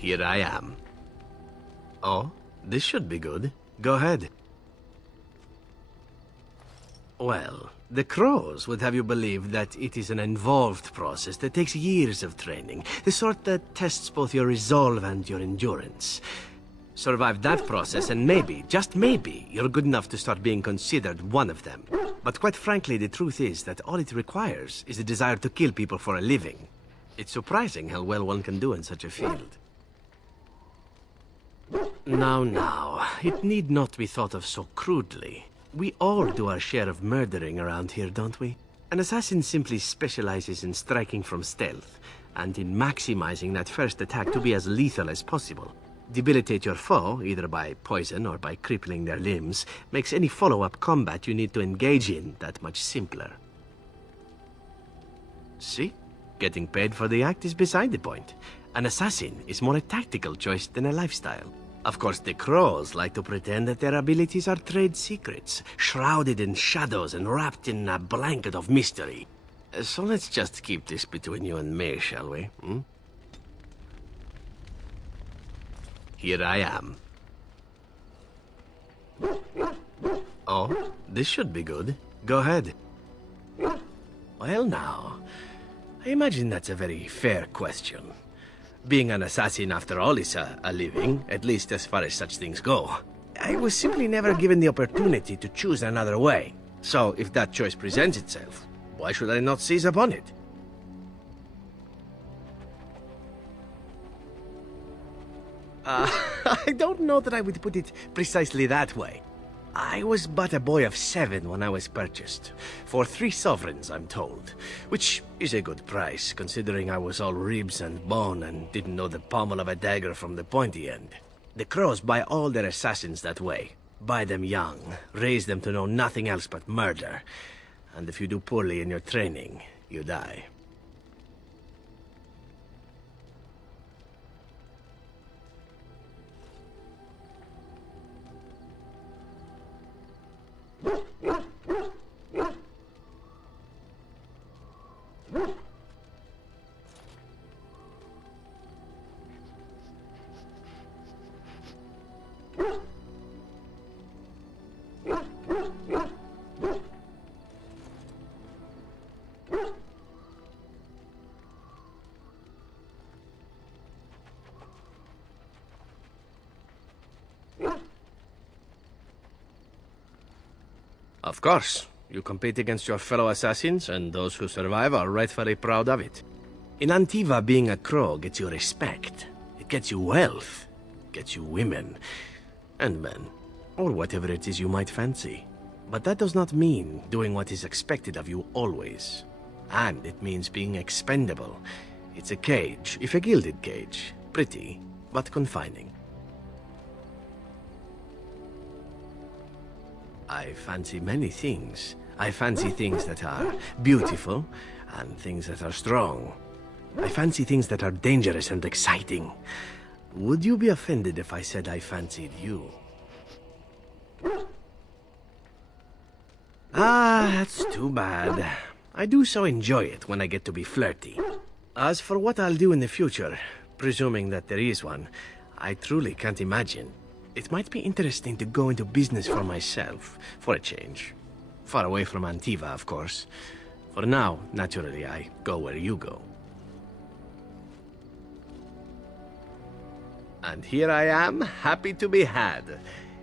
Here I am. Oh, this should be good. Go ahead. Well, the Crows would have you believe that it is an involved process that takes years of training, the sort that tests both your resolve and your endurance. Survive that process and maybe, just maybe, you're good enough to start being considered one of them. But quite frankly, the truth is that all it requires is a desire to kill people for a living. It's surprising how well one can do in such a field. Now, it need not be thought of so crudely. We all do our share of murdering around here, don't we? An assassin simply specializes in striking from stealth, and in maximizing that first attack to be as lethal as possible. Debilitate your foe, either by poison or by crippling their limbs, makes any follow-up combat you need to engage in that much simpler. See? Getting paid for the act is beside the point. An assassin is more a tactical choice than a lifestyle. Of course, the Crows like to pretend that their abilities are trade secrets, shrouded in shadows and wrapped in a blanket of mystery. So let's just keep this between you and me, shall we? Here I am. Oh, this should be good. Go ahead. Well now, I imagine that's a very fair question. Being an assassin, after all, is a living, at least as far as such things go. I was simply never given the opportunity to choose another way. So, if that choice presents itself, why should I not seize upon it? I don't know that I would put it precisely that way. I was but a boy of 7 when I was purchased. For 3 sovereigns, I'm told. Which is a good price, considering I was all ribs and bone and didn't know the pommel of a dagger from the pointy end. The Crows buy all their assassins that way. Buy them young, raise them to know nothing else but murder. And if you do poorly in your training, you die. Of course. You compete against your fellow assassins, and those who survive are rightfully proud of it. In Antiva, being a Crow gets you respect. It gets you wealth. Gets you women. And men. Or whatever it is you might fancy. But that does not mean doing what is expected of you always. And it means being expendable. It's a cage, if a gilded cage. Pretty, but confining. I fancy many things. I fancy things that are beautiful, and things that are strong. I fancy things that are dangerous and exciting. Would you be offended if I said I fancied you? Ah, that's too bad. I do so enjoy it when I get to be flirty. As for what I'll do in the future, presuming that there is one, I truly can't imagine. It might be interesting to go into business for myself, for a change. Far away from Antiva, of course. For now, naturally, I go where you go. And here I am, happy to be had.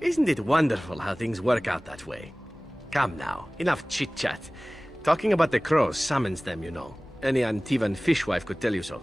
Isn't it wonderful how things work out that way? Come now, enough chit-chat. Talking about the Crows summons them, you know. Any Antivan fishwife could tell you so.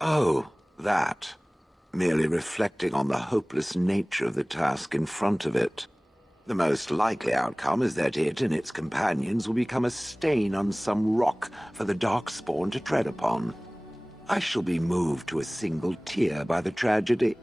Oh, that. Merely reflecting on the hopeless nature of the task in front of it. The most likely outcome is that it and its companions will become a stain on some rock for the Darkspawn to tread upon. I shall be moved to a single tear by the tragedy.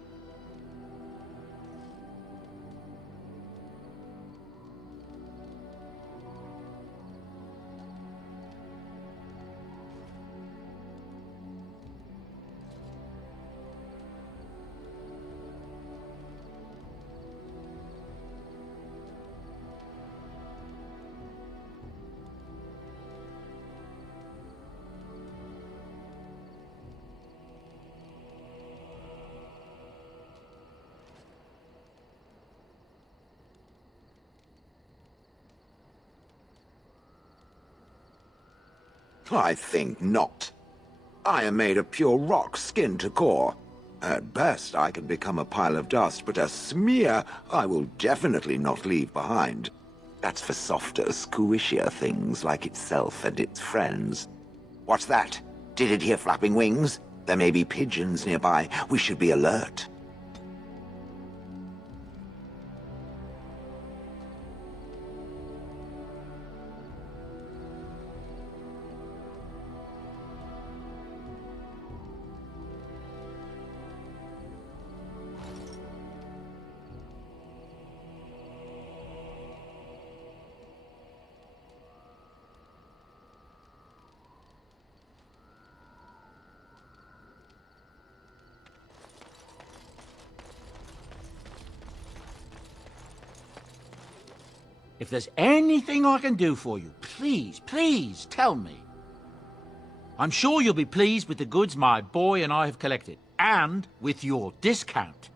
I think not. I am made of pure rock, skin to core. At best, I can become a pile of dust, but a smear I will definitely not leave behind. That's for softer, squishier things like itself and its friends. What's that? Did it hear flapping wings? There may be pigeons nearby. We should be alert. If there's anything I can do for you, please, please tell me. I'm sure you'll be pleased with the goods my boy and I have collected, and with your discount.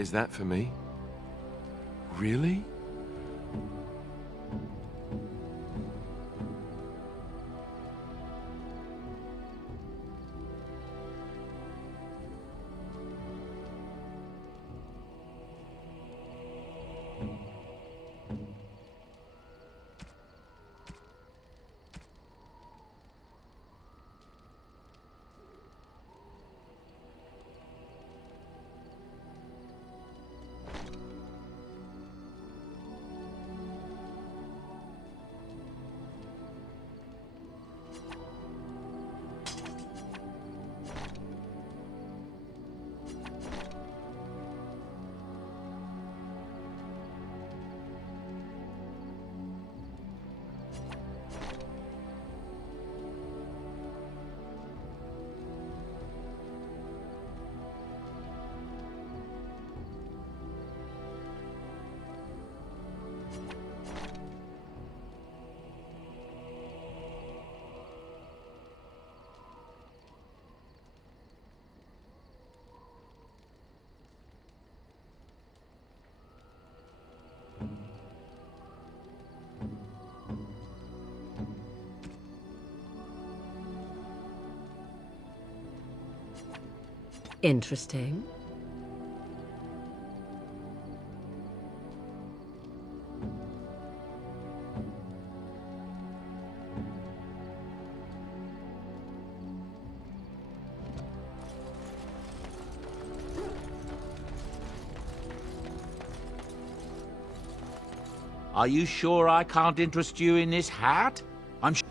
Is that for me? Really? Interesting. Are you sure I can't interest you in this hat? I'm sure.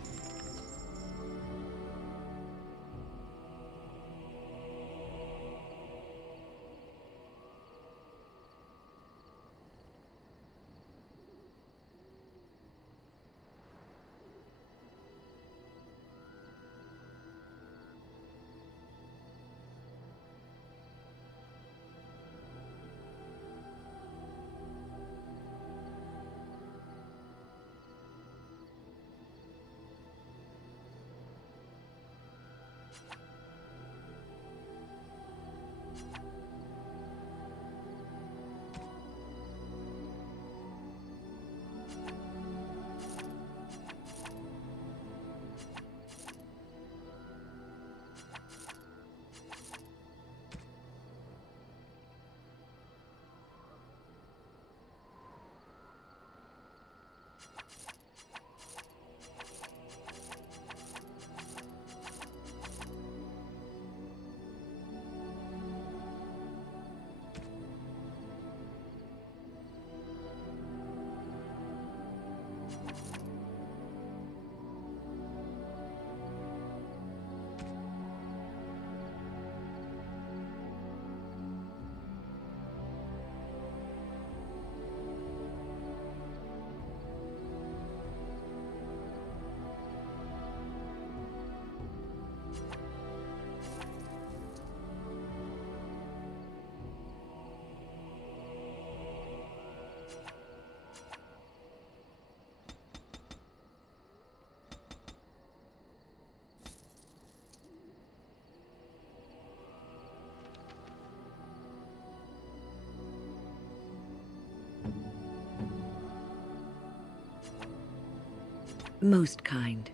Most kind.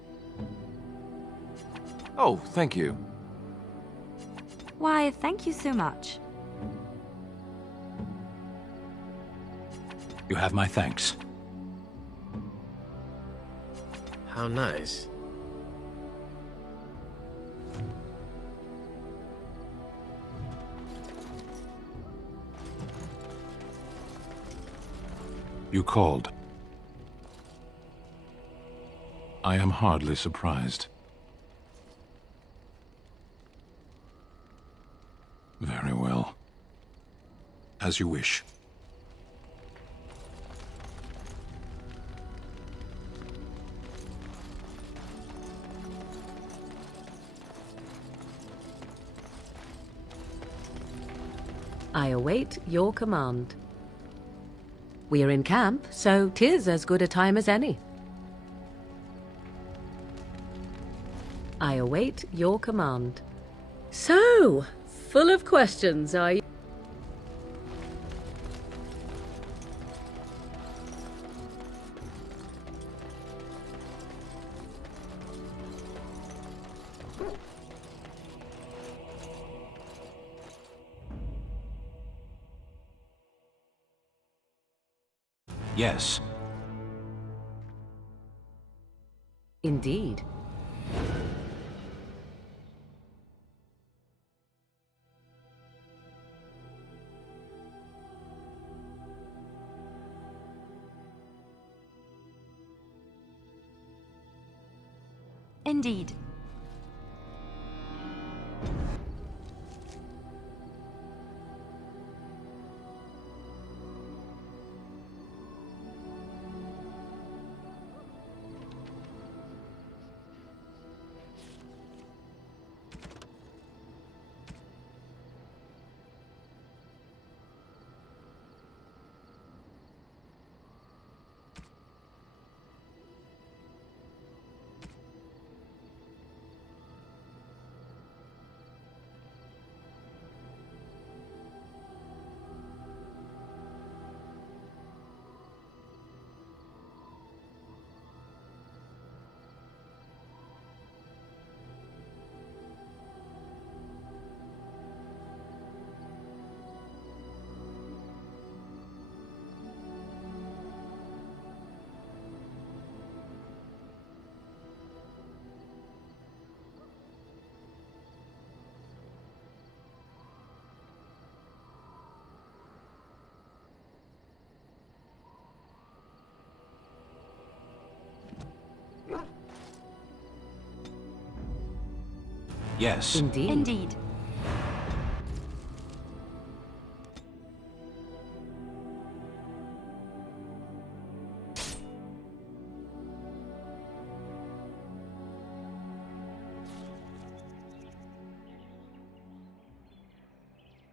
Oh, thank you. Why, thank you so much. You have my thanks. How nice. You called. I am hardly surprised. Very well. As you wish. I await your command. We are in camp, so 'tis as good a time as any. I await your command. So, full of questions, are you? Yes. Indeed. Indeed. Yes. Indeed. Indeed.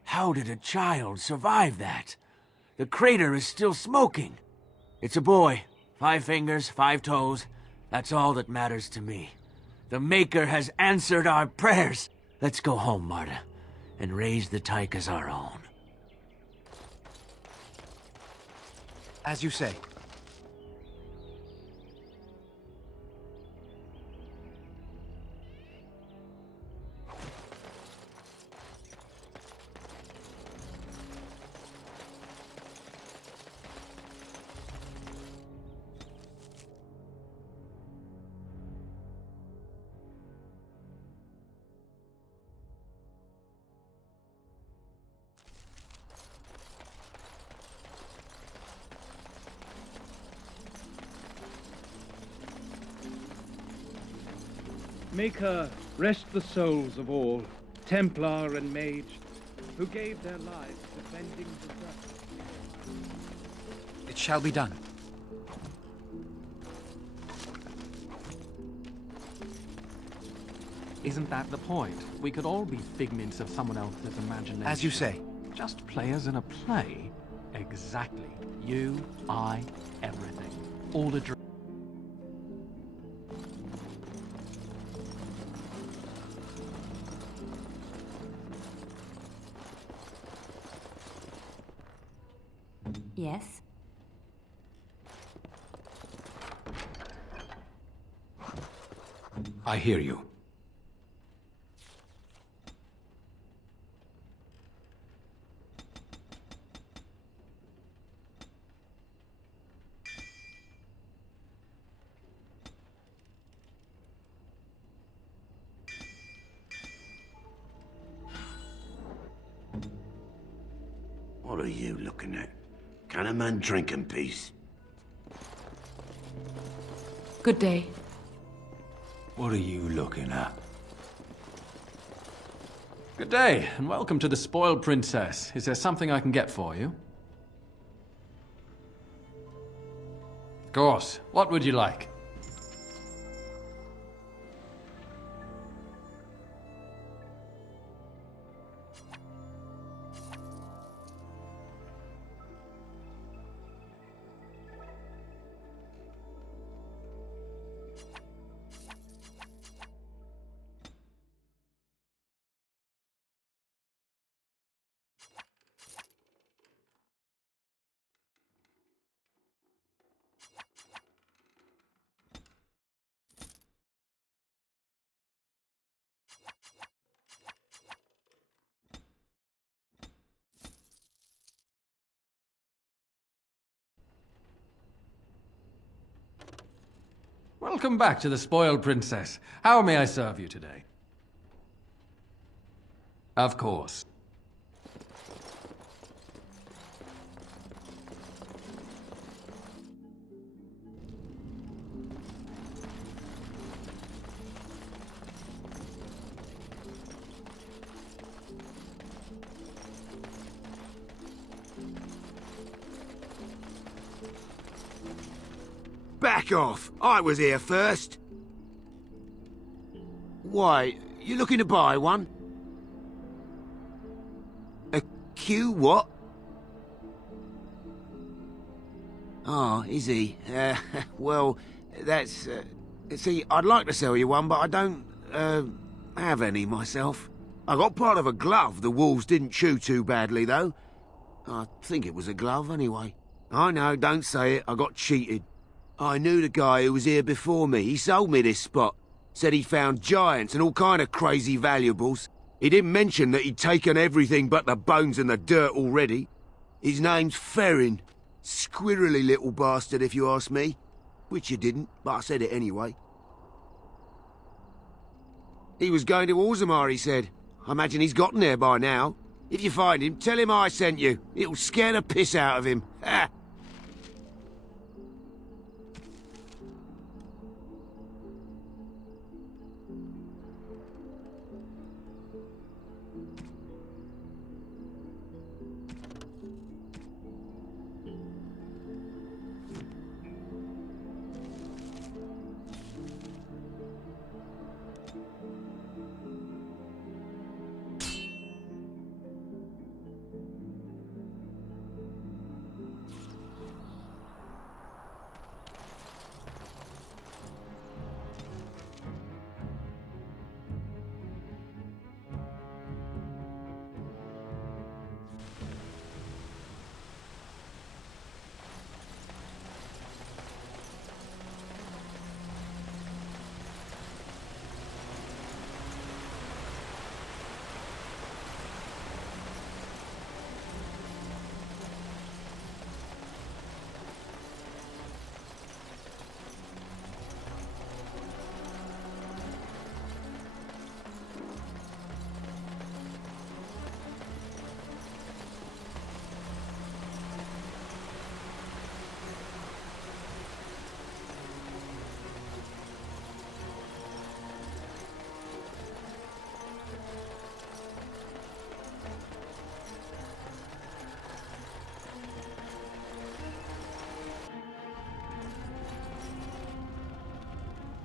How did a child survive that? The crater is still smoking. It's a boy. 5 fingers, 5 toes. That's all that matters to me. The Maker has answered our prayers. Let's go home, Marta, and raise the Tyke as our own. As you say. Maker, rest the souls of all, Templar and Mage, who gave their lives defending the dust. It shall be done. Isn't that the point? We could all be figments of someone else's imagination. As you say. Just players in a play. Exactly. You, I, everything. All a dream. Yes. I hear you. What are you looking at? Can a man drink in peace? Good day. What are you looking at? Good day, and welcome to the Spoiled Princess. Is there something I can get for you? Of course. What would you like? Welcome back to the Spoiled Princess. How may I serve you today? Of course. Back off! I was here first. Why, you looking to buy one? A Q what? Oh, is he? Well, that's... see, I'd like to sell you one, but I don't, have any myself. I got part of a glove the wolves didn't chew too badly, though. I think it was a glove, anyway. I know, don't say it. I got cheated. I knew the guy who was here before me. He sold me this spot. Said he'd found giants and all kind of crazy valuables. He didn't mention that he'd taken everything but the bones and the dirt already. His name's Ferrin. Squirrely little bastard, if you ask me. Which you didn't, but I said it anyway. He was going to Orzammar, he said. I imagine he's gotten there by now. If you find him, tell him I sent you. It'll scare the piss out of him. Ha!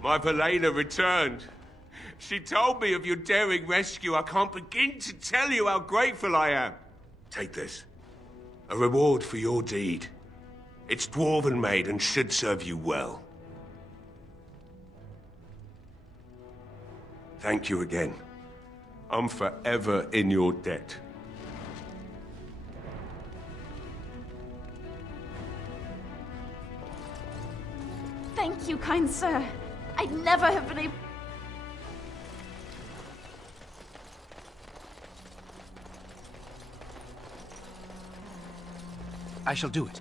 My Valena returned. She told me of your daring rescue. I can't begin to tell you how grateful I am. Take this. A reward for your deed. It's dwarven made and should serve you well. Thank you again. I'm forever in your debt. Thank you, kind sir. I'd never have been able... I shall do it.